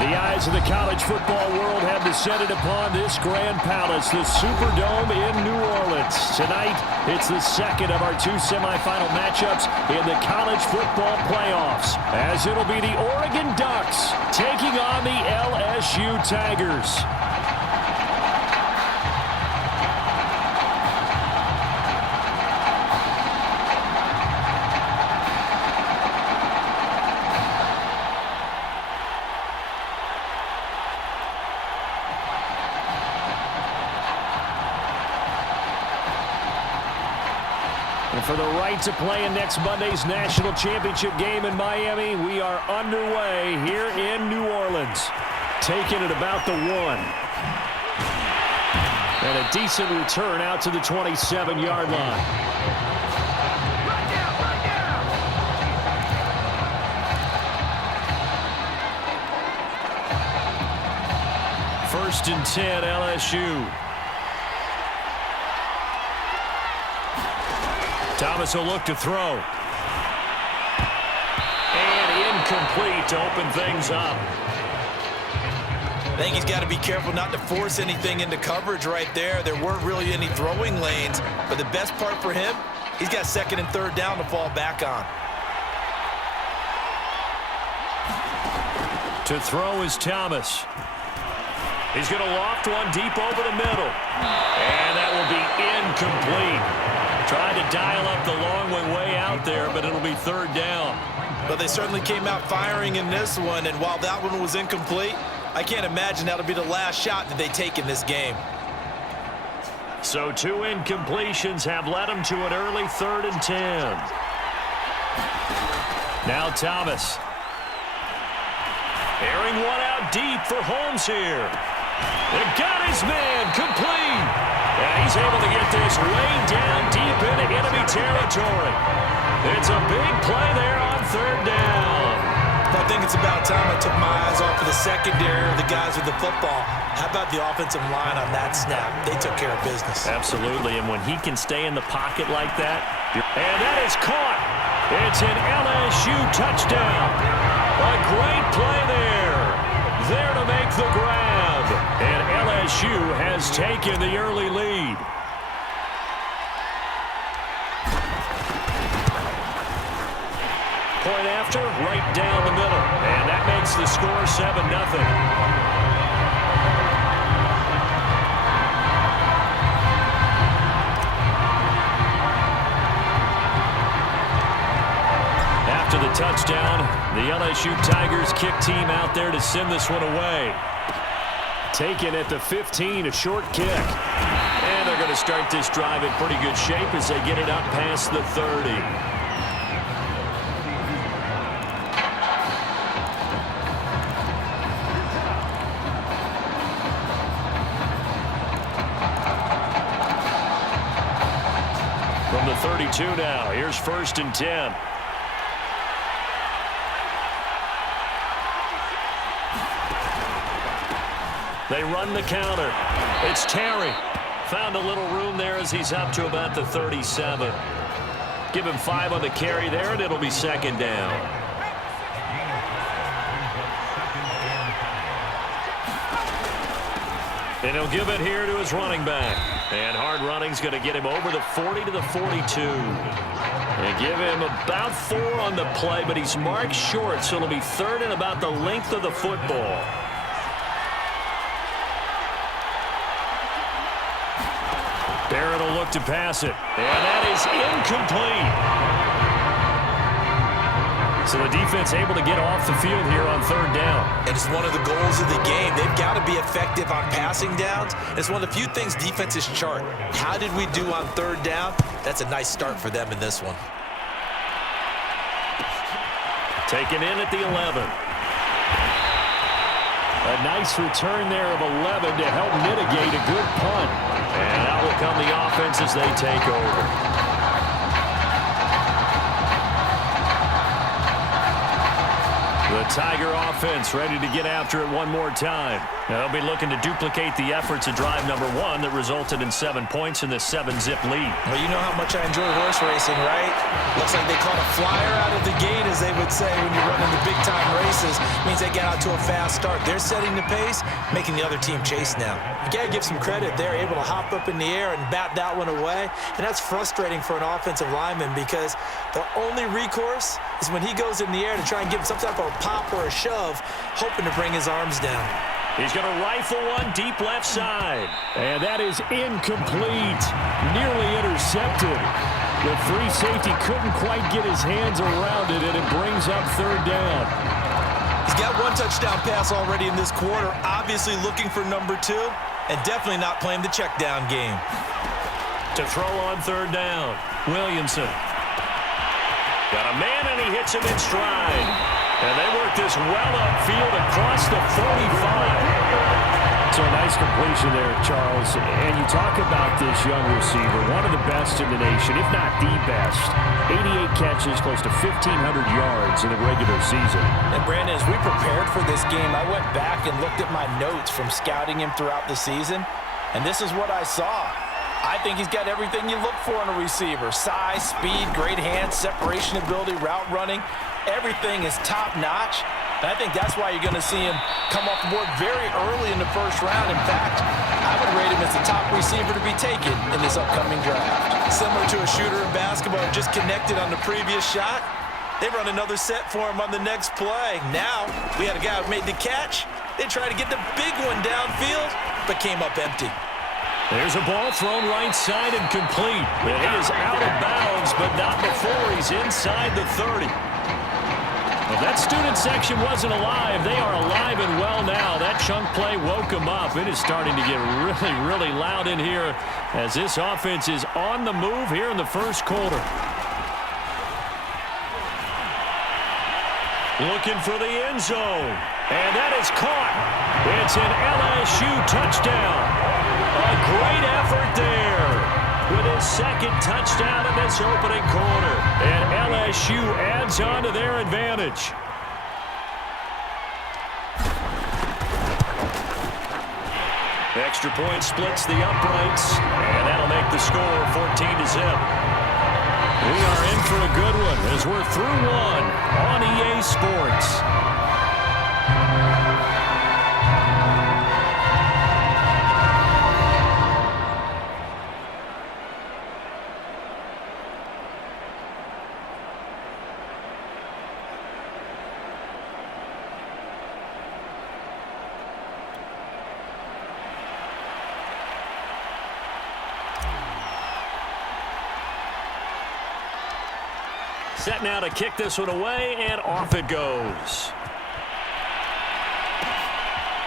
The eyes of the college football world have descended upon this grand palace, the Superdome in New Orleans. Tonight, it's the second of our two semifinal matchups in the college football playoffs, as it'll be the Oregon Ducks taking on the LSU Tigers. And for the right to play in next Monday's national championship game in Miami, we are underway here in New Orleans. Taking it about the 1. And a decent return out to the 27-yard line. First and 10, LSU. Thomas will look to throw. And incomplete to open things up. I think he's got to be careful not to force anything into coverage right there. There weren't really any throwing lanes, but the best part for him, he's got second and third down to fall back on. To throw is Thomas. He's going to loft one deep over the middle. And that will be incomplete. Tried to dial up the long way out there, but it'll be third down. But they certainly came out firing in this one, and while that one was incomplete, I can't imagine that'll be the last shot that they take in this game. So 2 incompletions have led them to an early 3rd and 10. Now Thomas. Airing one out deep for Holmes here. They got his man complete. And he's able to get this way down deep into enemy territory. It's a big play there on third down. I think it's about time I took my eyes off of the secondary or the guys with the football. How about the offensive line on that snap? They took care of business. Absolutely, and when he can stay in the pocket like that, and that is caught. It's an LSU touchdown. A great play there. There to make the grab. And LSU has taken the early lead. Point after, right down the middle. And that makes the score 7-0. After the touchdown, the LSU Tigers kick team out there to send this one away. Taken at the 15, a short kick. And they're going to start this drive in pretty good shape as they get it up past the 30. From the 32 now, here's 1st and 10. They run the counter. It's Terry. Found a little room there as he's up to about the 37. Give him 5 on the carry there, and it'll be 2nd down. And he'll give it here to his running back. And hard running's going to get him over the 40 to the 42. And give him about 4 on the play, but he's marked short, so it'll be 3rd and about the length of the football. Barrett will look to pass it. And that is incomplete. So the defense able to get off the field here on 3rd down. And it's one of the goals of the game. They've got to be effective on passing downs. It's one of the few things defenses chart. How did we do on 3rd down? That's a nice start for them in this one. Taken in at the 11. A nice return there of 11 to help mitigate a good punt. And out will come the offense as they take over. The Tiger offense ready to get after it one more time. They'll be looking to duplicate the efforts of drive number 1 that resulted in 7 points in this 7-zip lead. Well, you know how much I enjoy horse racing, right? Looks like they caught a flyer out of the gate, as they would say when you're running the big-time races. Means they get out to a fast start. They're setting the pace, making the other team chase now. You got to give some credit. They're able to hop up in the air and bat that one away, and that's frustrating for an offensive lineman because the only recourse is when he goes in the air to try and give him some type of a pop or a shove, hoping to bring his arms down. He's going to rifle one deep left side. And that is incomplete. Nearly intercepted. The free safety couldn't quite get his hands around it, and it brings up 3rd down. He's got 1 touchdown pass already in this quarter, obviously looking for number 2, and definitely not playing the check down game. To throw on 3rd down, Williamson. Got a man, and he hits him in stride. And they work this well upfield across the 45. So a nice completion there, Charles. And you talk about this young receiver, one of the best in the nation, if not the best. 88 catches, close to 1,500 yards in the regular season. And Brandon, as we prepared for this game, I went back and looked at my notes from scouting him throughout the season, and this is what I saw. I think he's got everything you look for in a receiver. Size, speed, great hands, separation ability, route running. Everything is top-notch. And I think that's why you're going to see him come off the board very early in the 1st round. In fact, I would rate him as the top receiver to be taken in this upcoming draft. Similar to a shooter in basketball, just connected on the previous shot. They run another set for him on the next play. Now, we had a guy who made the catch. They tried to get the big one downfield, but came up empty. There's a ball thrown right side and complete. It is out of bounds, but not before he's inside the 30. Well, that student section wasn't alive. They are alive and well now. That chunk play woke them up. It is starting to get really, really loud in here as this offense is on the move here in the 1st quarter. Looking for the end zone. And that is caught. It's an LSU touchdown. A great effort there with his 2nd touchdown in this opening quarter. And LSU adds on to their advantage. Extra point splits the uprights, and that'll make the score 14-0. We are in for a good one as we're through 1 on EA Sports. Set now to kick this one away, and off it goes.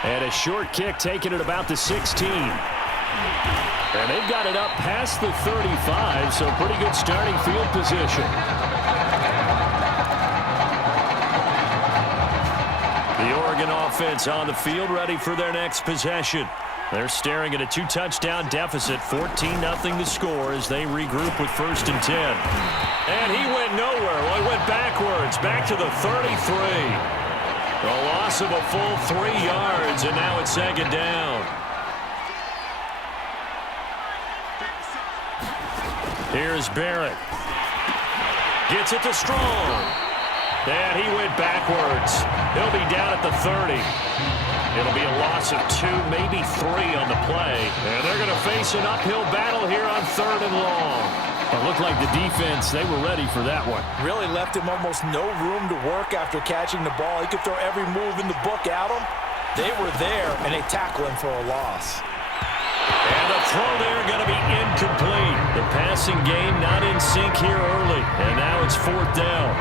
And a short kick taken at about the 16. And they've got it up past the 35, so pretty good starting field position. The Oregon offense on the field ready for their next possession. They're staring at a 2-touchdown deficit, 14-0 to score as they regroup with 1st and 10. And he went nowhere. Well, he went backwards, back to the 33. A loss of a full 3 yards, and now it's 2nd down. Here's Barrett. Gets it to Strong. And he went backwards. He'll be down at the 30. It'll be a loss of 2, maybe 3 on the play. And they're going to face an uphill battle here on 3rd and long. It looked like the defense, they were ready for that one. Really left him almost no room to work after catching the ball. He could throw every move in the book at him. They were there, and they tackle him for a loss. And the throw there going to be incomplete. The passing game not in sync here early. And now it's 4th down.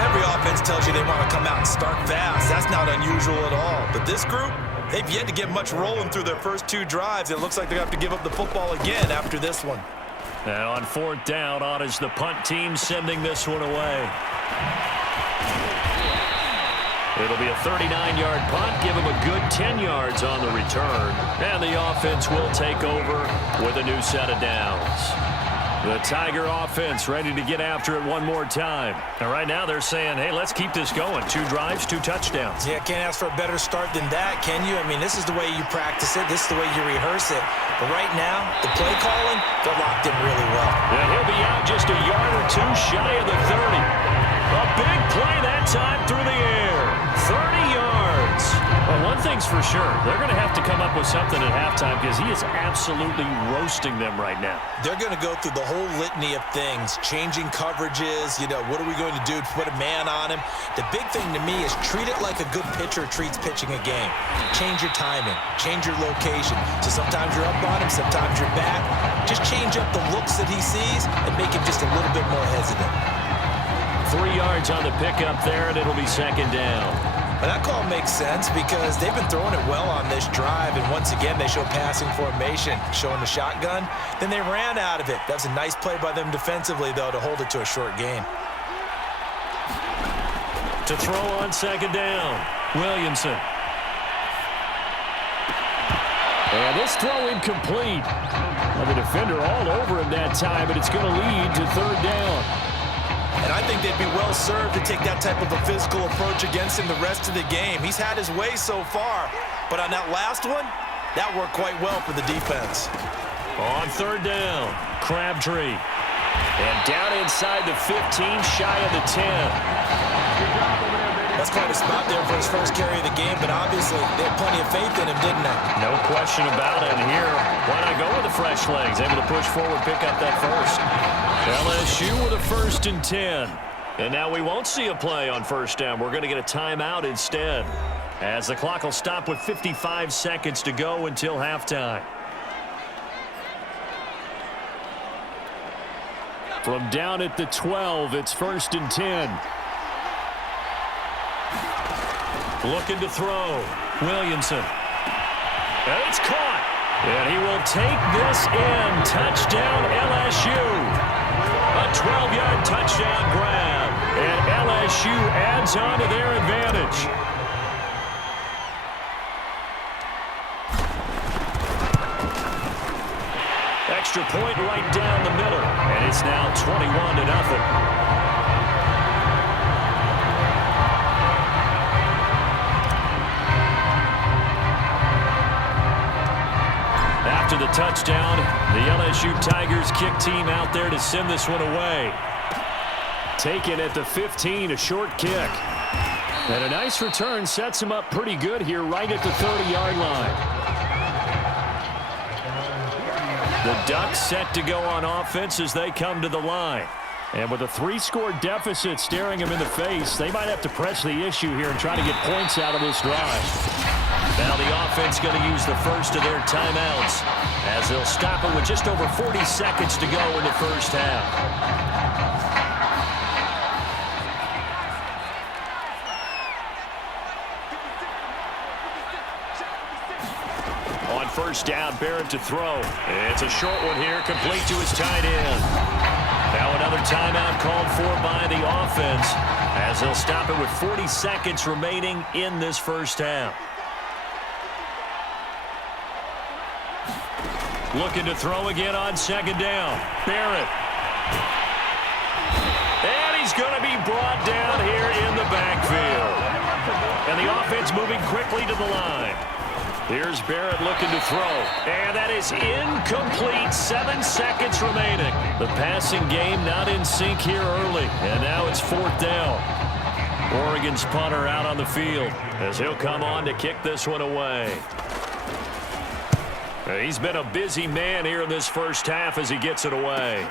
Every offense tells you they want to come out and start fast. That's not unusual at all. But this group, they've yet to get much rolling through their first 2 drives. It looks like they have to give up the football again after this one. Now on 4th down, on is the punt team sending this one away. It'll be a 39-yard punt, give him a good 10 yards on the return. And the offense will take over with a new set of downs. The Tiger offense ready to get after it one more time. And right now they're saying, hey, let's keep this going. 2 drives, 2 touchdowns. Yeah, can't ask for a better start than that, can you? I mean, this is the way you practice it. This is the way you rehearse it. But right now, the play calling, they're locked in really well. And he'll be out just a yard or 2 shy of the 30. A big play that time through the air. 30 yards. Well, one thing's for sure. They're going to have to come up with something at halftime because he is absolutely roasting them right now. They're going to go through the whole litany of things, changing coverages, what are we going to do to put a man on him? The big thing to me is treat it like a good pitcher treats pitching a game. Change your timing, change your location. So sometimes you're up on him, sometimes you're back. Just change up the looks that he sees and make him just a little bit more hesitant. 3 yards on the pickup there, and it'll be second down. And that call makes sense because they've been throwing it well on this drive, and once again they show passing formation, showing the shotgun. Then they ran out of it. That's a nice play by them defensively, though, to hold it to a short gain. To throw on second down, Williamson. And this throw incomplete. Well, the defender all over him that time, but it's going to lead to third down. And I think they'd be well served to take that type of a physical approach against him the rest of the game. He's had his way so far, but on that last one, that worked quite well for the defense. On third down, Crabtree. And down inside the 15, shy of the 10. That's quite a spot there for his first carry of the game, but obviously they had plenty of faith in him, didn't they? No question about it. And here, why not go with the fresh legs? Able to push forward, pick up that first. LSU with a 1st and 10. And now we won't see a play on first down. We're going to get a timeout instead, as the clock will stop with 55 seconds to go until halftime. From down at the 12, it's 1st and 10. Looking to throw. Williamson. And it's caught. And he will take this in. Touchdown LSU. A 12-yard touchdown grab. And LSU adds on to their advantage. Extra point right down the middle. And it's now 21-0. After the touchdown, the LSU Tigers kick team out there to send this one away. Taken at the 15, a short kick. And a nice return sets him up pretty good here right at the 30-yard line. The Ducks set to go on offense as they come to the line. And with a 3-score deficit staring them in the face, they might have to press the issue here and try to get points out of this drive. Now the offense going to use the first of their timeouts as they'll stop it with just over 40 seconds to go in the first half. On first down, Barrett to throw. It's a short one here, complete to his tight end. Now another timeout called for by the offense as they'll stop it with 40 seconds remaining in this first half. Looking to throw again on second down. Barrett. And he's going to be brought down here in the backfield. And the offense moving quickly to the line. Here's Barrett looking to throw. And that is incomplete. 7 seconds remaining. The passing game not in sync here early. And now it's 4th down. Oregon's punter out on the field as he'll come on to kick this one away. He's been a busy man here in this first half as he gets it away.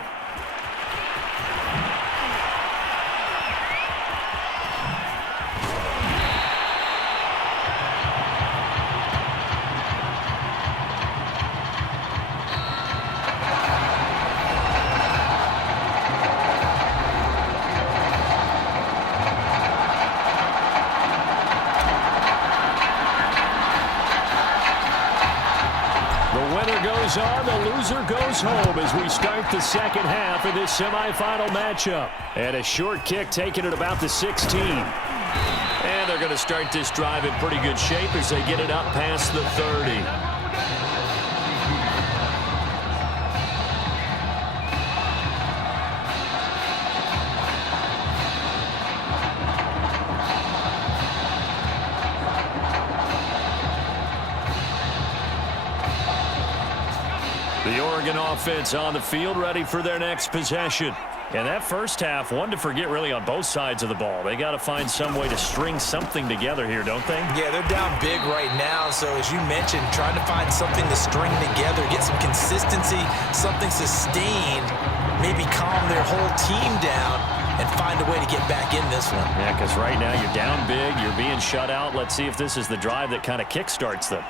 On, the loser goes home as we start the second half of this semifinal matchup. And a short kick taken at about the 16. And they're going to start this drive in pretty good shape as they get it up past the 30. 30 The Oregon offense on the field, ready for their next possession. And that first half, one to forget really on both sides of the ball. They got to find some way to string something together here, don't they? Yeah, they're down big right now. So as you mentioned, trying to find something to string together, get some consistency, something sustained, maybe calm their whole team down and find a way to get back in this one. Yeah, because right now you're down big, you're being shut out. Let's see if this is the drive that kind of kickstarts them.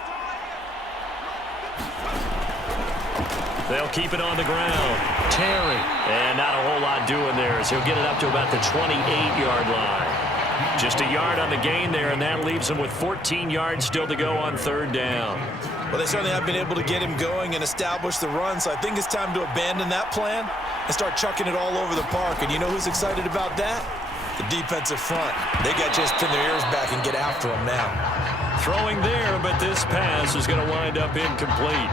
They'll keep it on the ground. Terry. And not a whole lot doing there as he'll get it up to about the 28-yard line. Just a yard on the gain there, and that leaves him with 14 yards still to go on third down. Well, they certainly have been able to get him going and establish the run, so I think it's time to abandon that plan and start chucking it all over the park. And you know who's excited about that? The defensive front. They got just pin their ears back and get after him now. Throwing there, but this pass is going to wind up incomplete.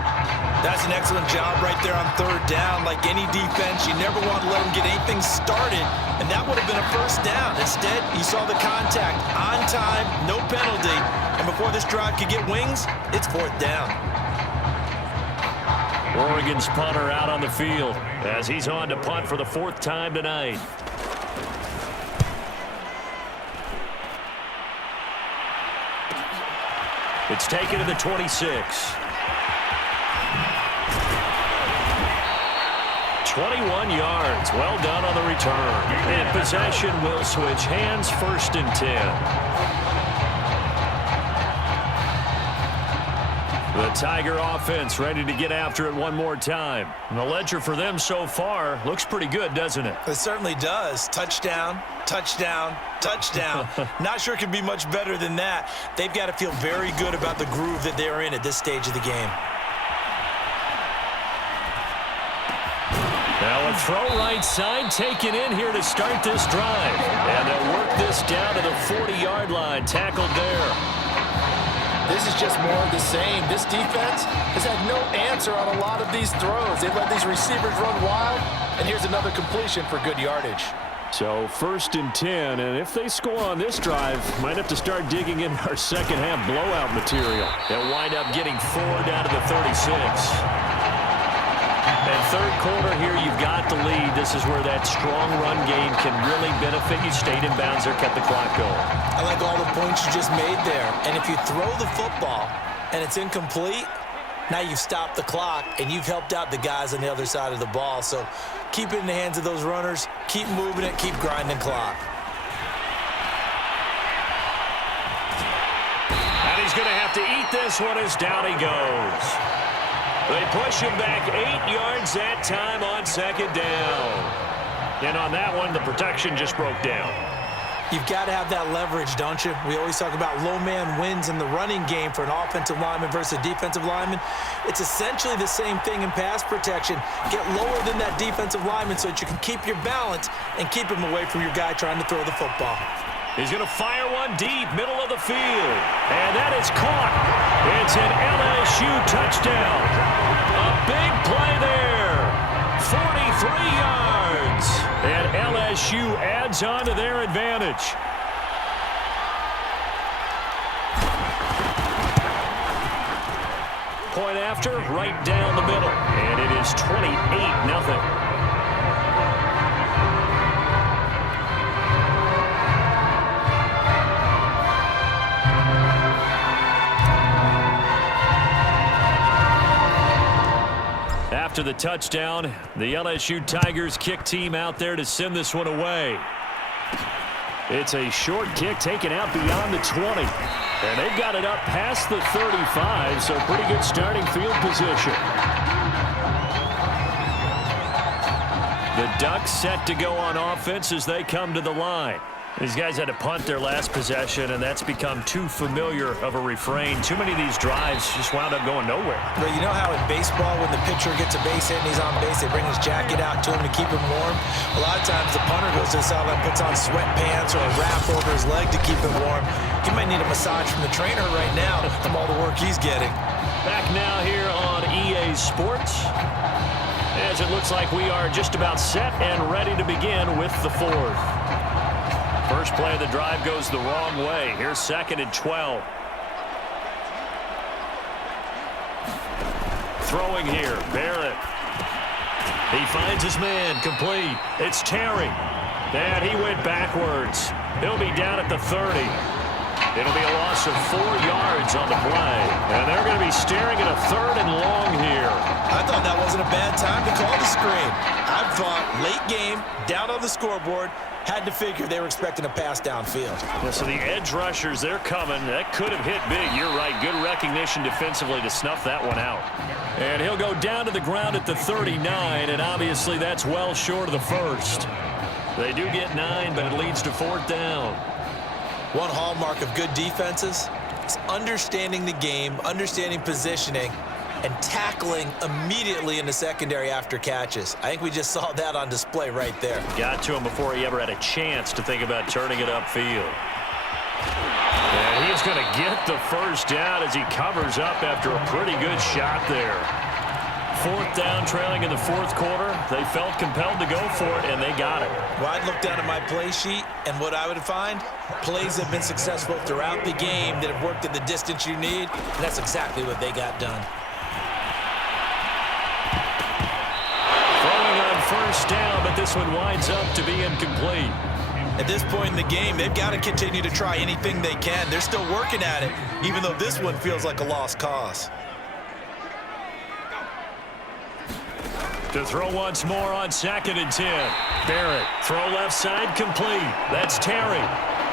That's an excellent job right there on third down. Like any defense, you never want to let them get anything started, and that would have been a first down. Instead, you saw the contact on time, no penalty, and before this drive could get wings, it's fourth down. Oregon's punter out on the field as he's on to punt for the fourth time tonight. It's taken to the 26. 21 yards. Well done on the return. And possession will switch hands, first and 10. The Tiger offense ready to get after it one more time. And the ledger for them so far looks pretty good, doesn't it? It certainly does. Touchdown, touchdown, touchdown. Not sure it can be much better than that. They've got to feel very good about the groove that they're in at this stage of the game. Now a throw right side taken in here to start this drive. And they'll work this down to the 40-yard line. Tackled there. This is just more of the same. This defense has had no answer on a lot of these throws. They've let these receivers run wild, and here's another completion for good yardage. So first and 10, and if they score on this drive, might have to start digging in our second half blowout material. They'll wind up getting 4 down to the 36. And third quarter here, you've got the lead. This is where that strong run game can really benefit you. Stayed in bounds there, kept the clock going. I like all the points you just made there. And if you throw the football and it's incomplete, now you've stopped the clock and you've helped out the guys on the other side of the ball. So keep it in the hands of those runners. Keep moving it. Keep grinding clock. And he's going to have to eat this one as down he goes. They push him back 8 yards that time on second down. And on that one, the protection just broke down. You've got to have that leverage, don't you? We always talk about low man wins in the running game for an offensive lineman versus a defensive lineman. It's essentially the same thing in pass protection. Get lower than that defensive lineman so that you can keep your balance and keep him away from your guy trying to throw the football. He's going to fire one deep, middle of the field. And that is caught. It's an LSU touchdown. A big play there. 43 yards. And LSU adds on to their advantage. Point after, right down the middle. And it is 28-0. After the touchdown, the LSU Tigers kick team out there to send this one away. It's a short kick taken out beyond the 20. And they've got it up past the 35, so pretty good starting field position. The Ducks set to go on offense as they come to the line. These guys had to punt their last possession, and that's become too familiar of a refrain. Too many of these drives just wound up going nowhere. Well, you know how in baseball, when the pitcher gets a base hit and he's on base, they bring his jacket out to him to keep him warm? A lot of times the punter goes to the sideline, puts on sweatpants or a wrap over his leg to keep him warm. He might need a massage from the trainer right now from all the work he's getting. Back now here on EA Sports, as it looks like we are just about set and ready to begin with the fourth. First play of the drive goes the wrong way. Here's second and 12. throwing here. Barrett. He finds his man. Complete. It's Terry. And he went backwards. He'll be down at the 30. It'll be a loss of 4 yards on the play. And they're going to be staring at a 3rd and long here. I thought that wasn't a bad time to call the screen. I thought late game, down on the scoreboard, had to figure they were expecting a pass downfield. Yeah, so the edge rushers, they're coming. That could have hit big. You're right. Good recognition defensively to snuff that one out. And he'll go down to the ground at the 39, and obviously that's well short of the first. They do get 9, but it leads to 4th down. One hallmark of good defenses is understanding the game, understanding positioning, and tackling immediately in the secondary after catches. I think we just saw that on display right there. Got to him before he ever had a chance to think about turning it upfield. And he is going to get the first down as he covers up after a pretty good shot there. 4th down, trailing in the 4th quarter. They felt compelled to go for it, and they got it. Well, I'd look down at my play sheet, and what I would find, plays have been successful throughout the game that have worked at the distance you need, and that's exactly what they got done. Throwing on 1st down, but this one winds up to be incomplete. At this point in the game, they've got to continue to try anything they can. They're still working at it, even though this one feels like a lost cause. To throw once more on 2nd and 10. Barrett, throw left side, complete. That's Terry.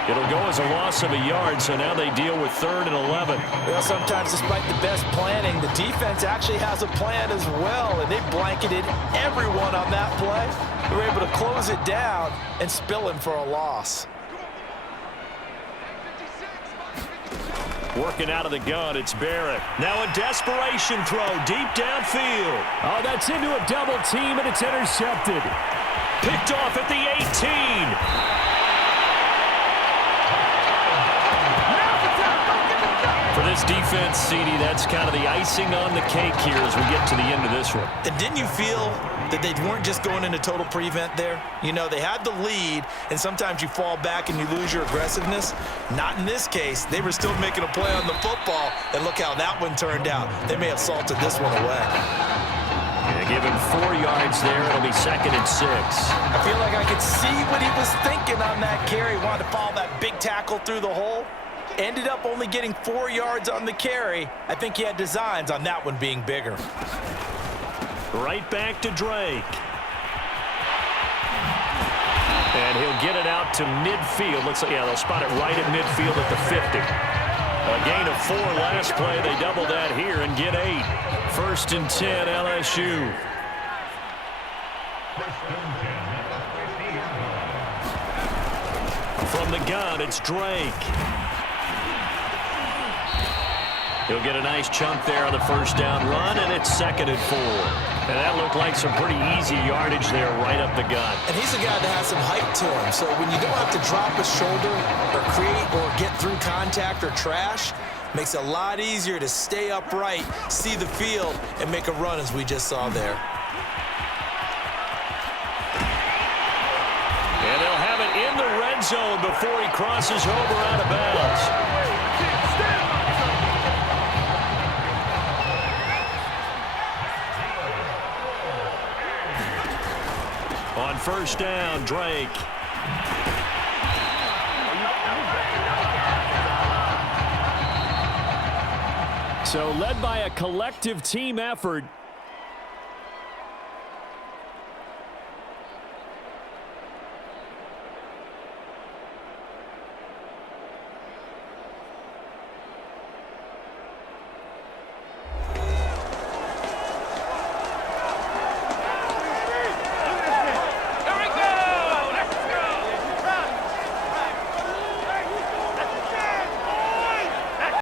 It'll go as a loss of a yard, so now they deal with 3rd and 11. Well, sometimes despite the best planning, the defense actually has a plan as well, and they blanketed everyone on that play. They were able to close it down and spill him for a loss. Working out of the gun, it's Barrett. Now a desperation throw deep downfield. Oh, that's into a double team, and it's intercepted. Picked off at the 18. For this defense, CD, that's kind of the icing on the cake here as we get to the end of this one. And didn't you feel that they weren't just going into total prevent there? You know, they had the lead, and sometimes you fall back and you lose your aggressiveness. Not in this case. They were still making a play on the football, and look how that one turned out. They may have salted this one away. Yeah, give him 4 yards there. It'll be 2nd and 6. I feel like I could see what he was thinking on that carry. Wanted to follow that big tackle through the hole. Ended up only getting 4 yards on the carry. I think he had designs on that one being bigger. Right back to Drake. And he'll get it out to midfield. Looks like, yeah, they'll spot it right at midfield at the 50. A gain of 4 last play. They double that here and get 8. 1st and 10, LSU. From the gun, it's Drake. He'll get a nice chunk there on the 1st down run, and it's 2nd and 4. And that looked like some pretty easy yardage there right up the gut. And he's a guy that has some height to him, so when you don't have to drop a shoulder or create or get through contact or trash, makes it a lot easier to stay upright, see the field, and make a run as we just saw there. And they'll have it in the red zone before he crosses over out of bounds. On 1st down, Drake. So led by a collective team effort,